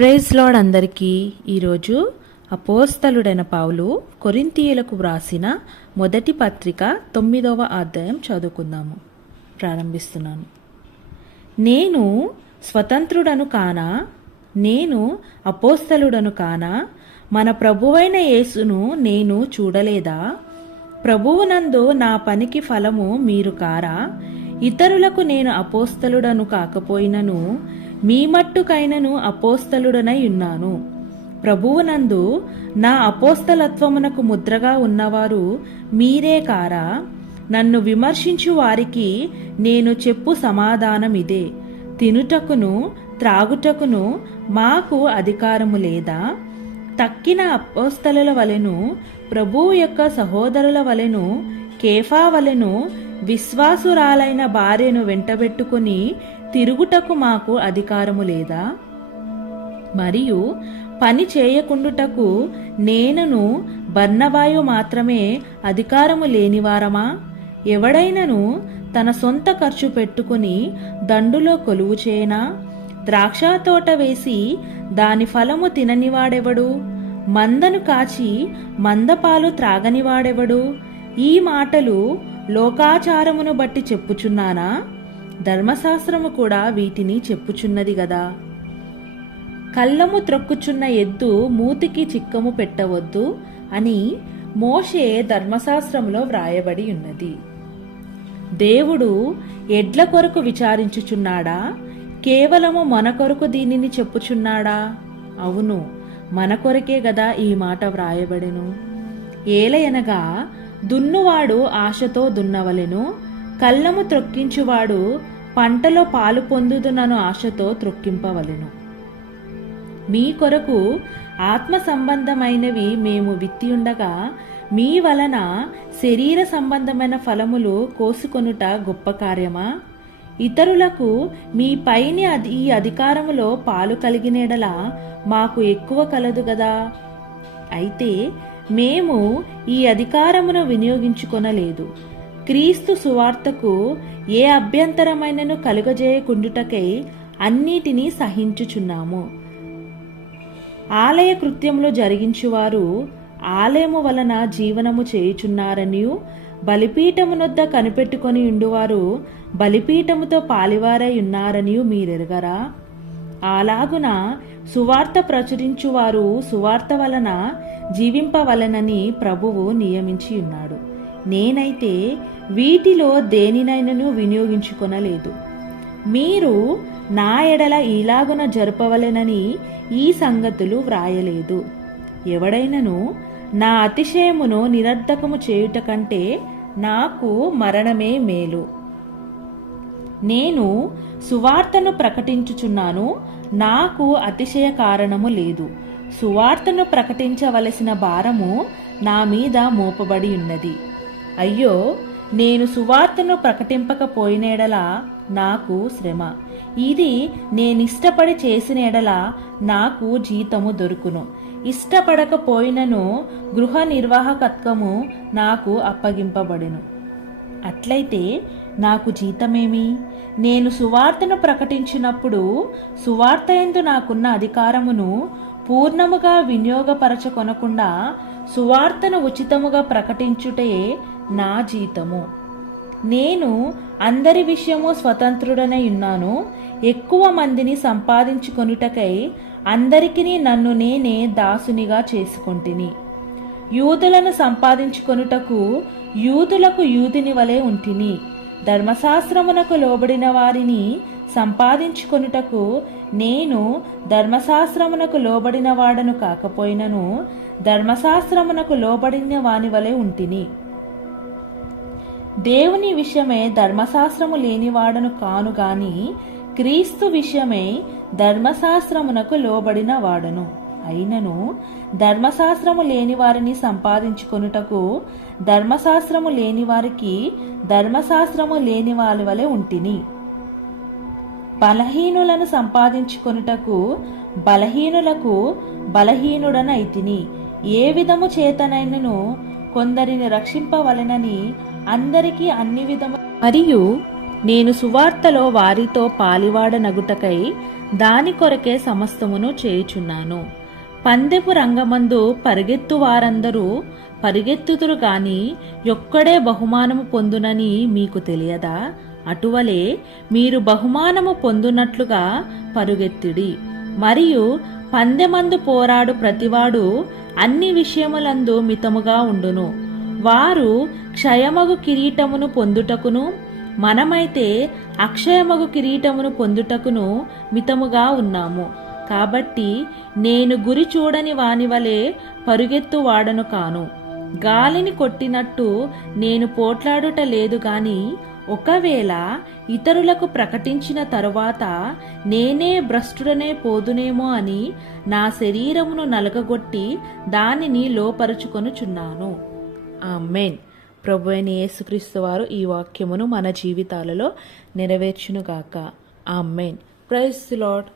Praise lord అందరికీ. ఈరోజు అపోస్తలుడైన పౌలు కొరింథీయులకు వ్రాసిన మొదటి పత్రిక 9వ అధ్యాయం చదువుకుందాము. ప్రారంభిస్తున్నాను. నేను స్వతంత్రుడను కానా, నేను అపోస్తలుడను కానా, మన ప్రభువైన యేసును నేను చూడలేదా? ప్రభువునందు నా పనికి ఫలము మీరు కారా? ఇతరులకు నేను అపోస్తలుడను కాకపోయినను మీ మట్టుకైనను అపోస్తలుడనై ఉన్నాను. ప్రభువునందు నా అపోస్తలత్వమునకు ముద్రగా ఉన్నవారు మీరే కారా? నన్ను విమర్శించు వారికి నేను చెప్పు సమాధానమిదే. తినుటకును త్రాగుటకును మాకు అధికారము లేదా? తక్కిన అపోస్తలుల వలెను, ప్రభువు యొక్క సహోదరుల వలెను, కేఫా వలెను విశ్వాసురాలైన భార్యను వెంటబెట్టుకుని తిరుగుటకు మాకు అధికారము లేదా? మరియు పని చేయకుండుటకు నేనును బర్నబాయు మాత్రమే అధికారము లేనివారమా? ఎవడైనను తన సొంత ఖర్చు పెట్టుకుని దండులో కొలువు చేయనా? ద్రాక్ష తోట వేసి దాని ఫలము తిననివాడెవడు? మందను కాచి మందపాలు త్రాగనివాడెవడు? ఈ మాటలు లోకాచారమును బట్టి చెప్పుచున్నానా? ధర్మశాస్త్రము కూడా వీటిని చెప్పుచున్నది గదా. కళ్ళము త్రొక్కుచున్న ఎద్దు మూతికి చిక్కము పెట్టవద్దు అని మోషే ధర్మశాస్త్రములో వ్రాయబడి ఉన్నది. దేవుడు ఎడ్ల కొరకు విచారించుచున్నాడా? కేవలము మన కొరకు దీనిని చెప్పుచున్నాడా? అవును, మన కొరకే గదా ఈ మాట వ్రాయబడెను. ఏలయనగా దున్నువాడు ఆశతో దున్నవలెను, కళ్ళము త్రొక్కించువాడు పంటలో పాలు పొందుదునను ఆశతో త్రొక్కింపవలెను. మీ కొరకు ఆత్మ సంబంధమైనవి మేము విత్తియుండగా మీ వలన శరీర సంబంధమైన ఫలములు కోసుకొనుట గొప్ప కార్యమా? ఇతరులకు మీ పైని ఈ అధికారములో పాలు కలిగినెడల మాకు ఎక్కువ కలదు గదా. అయితే మేము ఈ అధికారమును వినియోగించుకొనలేదు. క్రీస్తు సువార్తకు ఏ అభ్యంతరమైనను కలుగజేయకుండుటకై అన్నిటినీ సహించుచున్నాము. ఆలయ కృత్యములు జరిగించువారు ఆలయము వలన జీవనము చేయుచున్నారనియు, బలిపీఠమునొద్ద కనిపెట్టుకొని ఉండువారు బలిపీఠముతో పాలివారై ఉన్నారనియు మీరెరగరా? అలాగున సువార్త ప్రచురించువారు సువార్త వలన జీవింపవలనని ప్రభువు నియమించి ఉన్నాడు. నేనైతే వీటిలో దేనినైనను వినియోగించుకొనలేదు. మీరు నా ఎడల ఇలాగున జరపవలెనని ఈ సంగతులు వ్రాయలేదు. ఎవడైనను నా అతిశయమును నిరర్ధకము చేయుట కంటే నాకు మరణమే మేలు. నేను సువార్తను ప్రకటించుచున్నాను, నాకు అతిశయ కారణము లేదు. సువార్తను ప్రకటించవలసిన భారము నా మీద మోపబడి ఉన్నది. అయ్యో, నేను సువార్తను ప్రకటింపకపోయిన నాకు శ్రమ. ఇది నేనిష్టపడి చేసిన ఎడల నాకు జీతము దొరుకును. ఇష్టపడకపోయినను గృహ నిర్వాహకత్వము నాకు అప్పగింపబడెను. అట్లయితే నాకు జీతమేమి? నేను సువార్తను ప్రకటించినప్పుడు సువార్త యందు నాకున్న అధికారమును పూర్ణముగా వినియోగపరచకొనకుండా సువార్తను ఉచితముగా ప్రకటించుటే నా జీతము. నేను అందరి విషయము స్వతంత్రుడనై ఉన్నాను. ఎక్కువ మందిని సంపాదించుకొనుటకై అందరికీ నన్ను నేనే దాసునిగా చేసుకొంటిని. యూదులను సంపాదించుకొనుటకు యూదులకు యూదుని వలె ఉంటిని. ధర్మశాస్త్రమునకు లోబడిన వారిని సంపాదించుకొనుటకు నేను ధర్మశాస్త్రమునకు లోబడిన వాడను కాకపోయినను ధర్మశాస్త్రమునకు లోబడిన వాని వలె ఉంటిని. దేవుని విషయమే ధర్మశాస్త్రము లేనివాడను కాను గాని క్రీస్తు విషయమే ధర్మశాస్త్రమునకు లోబడిన వాడను. అయినను ధర్మశాస్త్రము లేని వారిని సంపాదించుకొనుటకు ధర్మశాస్త్రము లేని వారికి ధర్మశాస్త్రము లేని వారి వలె ఉంటిని. బలహీనులను సంపాదించుకొనుటకు బలహీనులకు బలహీనుడనైతిని. ఏ విధము చేతనైనను కొందరిని రక్షింపవలెనని అందరికీ అన్ని విధము. మరియు నేను సువార్తలో వారితో పాలివాడనగుటకై దాని కొరకే సమస్తమును చేయుచున్నాను. పందెపు రంగమందు పరిగెత్తు వారందరూ పరిగెత్తుదురు గాని ఒక్కడే బహుమానము పొందునని మీకు తెలియదా? అటువలే మీరు బహుమానము పొందునట్లుగా పరుగెత్తిడి. మరియు పందెమందు పోరాడు ప్రతివాడు అన్ని విషయములందు మితముగా ఉండును. వారు క్షయమగు కిరీటమును పొందుటకును, మనమైతే అక్షయమగు కిరీటమును పొందుటకును మితముగా ఉన్నాము. కాబట్టి నేను గురి చూడని వానివలే పరుగెత్తు వాడను కాను. గాలిని కొట్టినట్టు నేను పోట్లాడుట లేదు గాని ఒకవేళ ఇతరులకు ప్రకటించిన తరువాత నేనే భ్రష్టుడనే పోదునేమో అని నా శరీరమును నలగగొట్టి దానిని లోపరుచుకొనుచున్నాను. ఆమేన్. ప్రభువైన యేసుక్రీస్తు వారు ఈ వాక్యమును మన జీవితాలలో నెరవేర్చునుగాక. ఆమేన్. Praise the lord.